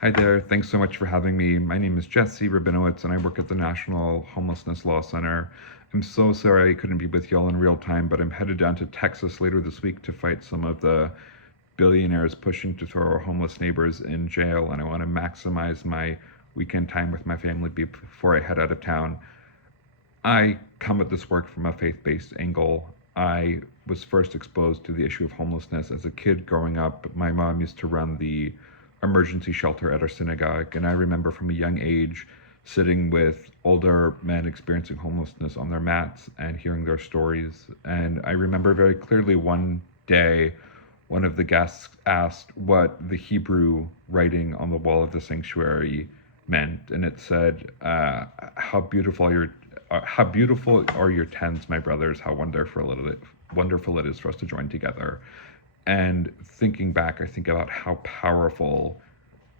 Hi there. Thanks so much for having me. My name is Jesse Rabinowetz, and I work at the National Homelessness Law Center. I'm so sorry I couldn't be with y'all in real time, but I'm headed down to Texas later this week to fight some of the billionaires pushing to throw our homeless neighbors in jail, and I want to maximize my weekend time with my family before I head out of town. I come at this work from a faith based angle. I was first exposed to the issue of homelessness as a kid growing up. My mom used to run the emergency shelter at our synagogue, and I remember from a young age sitting with older men experiencing homelessness on their mats and hearing their stories. And I remember very clearly one day one of the guests asked what the Hebrew writing on the wall of the sanctuary meant, and it said, how beautiful are your tents, my brothers! How wonderful it is for us to join together." And thinking back, I think about how powerful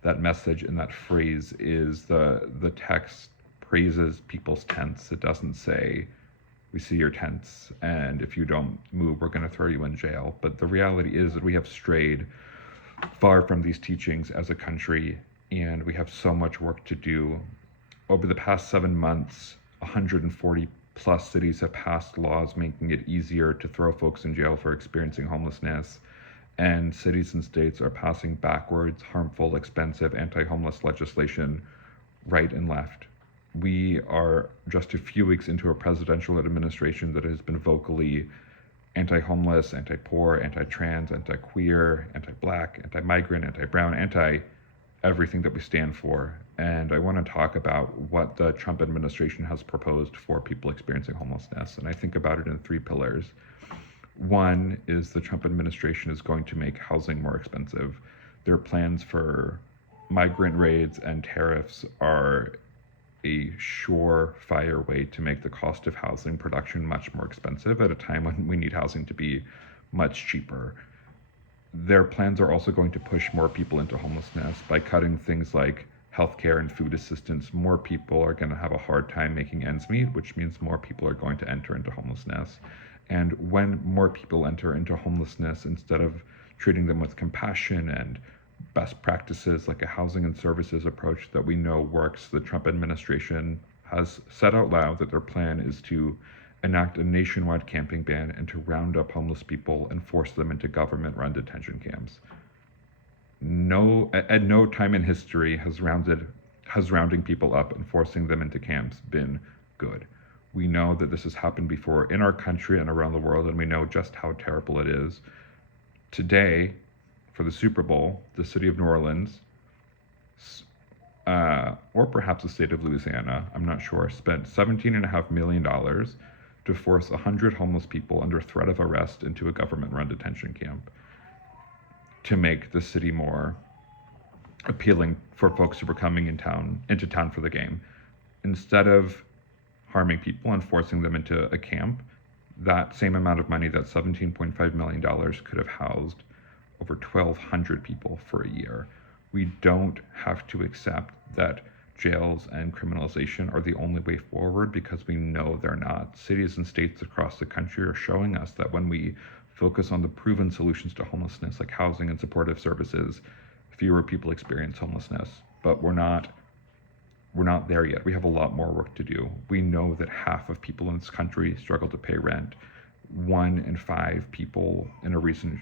that message and that phrase is. The text praises people's tents. It doesn't say, "We see your tents, and if you don't move, we're going to throw you in jail." But the reality is that we have strayed far from these teachings as a country, and we have so much work to do. Over the past 7 months, 140 plus cities have passed laws making it easier to throw folks in jail for experiencing homelessness. And cities and states are passing backwards, harmful, expensive anti homeless legislation right and left. We are just a few weeks into a presidential administration that has been vocally anti homeless, anti poor, anti trans, anti queer, anti black, anti migrant, anti brown, anti everything that we stand for. And I want to talk about what the Trump administration has proposed for people experiencing homelessness. And I think about it in three pillars. One is the Trump administration is going to make housing more expensive. Their plans for migrant raids and tariffs are a surefire way to make the cost of housing production much more expensive at a time when we need housing to be much cheaper. Their plans are also going to push more people into homelessness by cutting things like healthcare and food assistance. More people are going to have a hard time making ends meet, which means more people are going to enter into homelessness. And when more people enter into homelessness, instead of treating them with compassion and best practices like a housing and services approach that we know works, the Trump administration has said out loud that their plan is to enact a nationwide camping ban and to round up homeless people and force them into government-run detention camps. At no time in history has rounding people up and forcing them into camps been good. We know that this has happened before in our country and around the world, and we know just how terrible it is. Today, for the Super Bowl, the city of New Orleans, or perhaps the state of Louisiana, I'm not sure, spent $17.5 million to force 100 homeless people under threat of arrest into a government-run detention camp to make the city more appealing for folks who were coming into town for the game. Instead of harming people and forcing them into a camp, that same amount of money, that $17.5 million, could have housed over 1,200 people for a year. We don't have to accept that jails and criminalization are the only way forward, because we know they're not. Cities and states across the country are showing us that when we focus on the proven solutions to homelessness, like housing and supportive services, fewer people experience homelessness. But we're not there yet. We have a lot more work to do. We know that half of people in this country struggle to pay rent. 1 in 5 people in a recent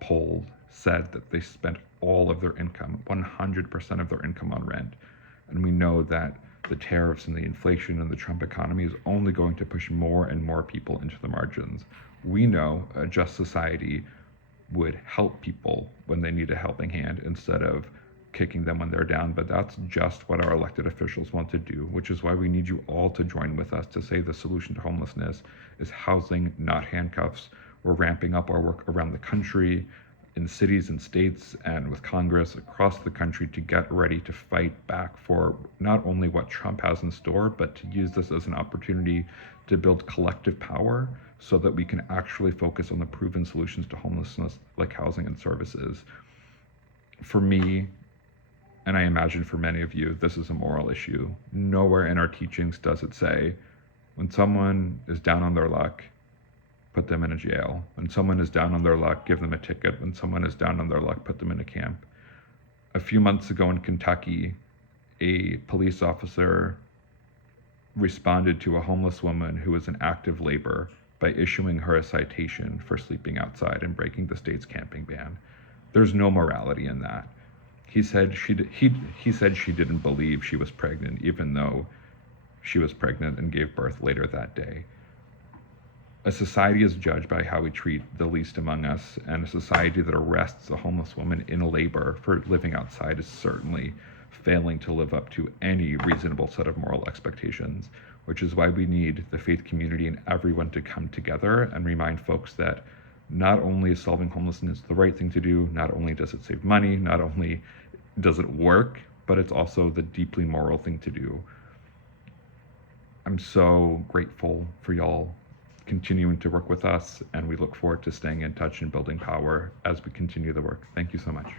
poll said that they spent all of their income, 100% of their income, on rent. And we know that the tariffs and the inflation and the Trump economy is only going to push more and more people into the margins. We know a just society would help people when they need a helping hand instead of kicking them when they're down, but that's just what our elected officials want to do, which is why we need you all to join with us to say the solution to homelessness is housing, not handcuffs. We're ramping up our work around the country, in cities and states, and with Congress across the country to get ready to fight back for not only what Trump has in store, but to use this as an opportunity to build collective power so that we can actually focus on the proven solutions to homelessness, like housing and services. For me, and I imagine for many of you, this is a moral issue. Nowhere in our teachings does it say, when someone is down on their luck, put them in a jail. When someone is down on their luck, give them a ticket. When someone is down on their luck, put them in a camp. A few months ago in Kentucky, a police officer responded to a homeless woman who was in active labor by issuing her a citation for sleeping outside and breaking the state's camping ban. There's no morality in that. He said he said she didn't believe she was pregnant, even though she was pregnant and gave birth later that day. A society is judged by how we treat the least among us, and a society that arrests a homeless woman in labor for living outside is certainly failing to live up to any reasonable set of moral expectations, which is why we need the faith community and everyone to come together and remind folks that not only is solving homelessness the right thing to do, not only does it save money, not only does it work, but it's also the deeply moral thing to do. I'm so grateful for y'all continuing to work with us, and we look forward to staying in touch and building power as we continue the work. Thank you so much.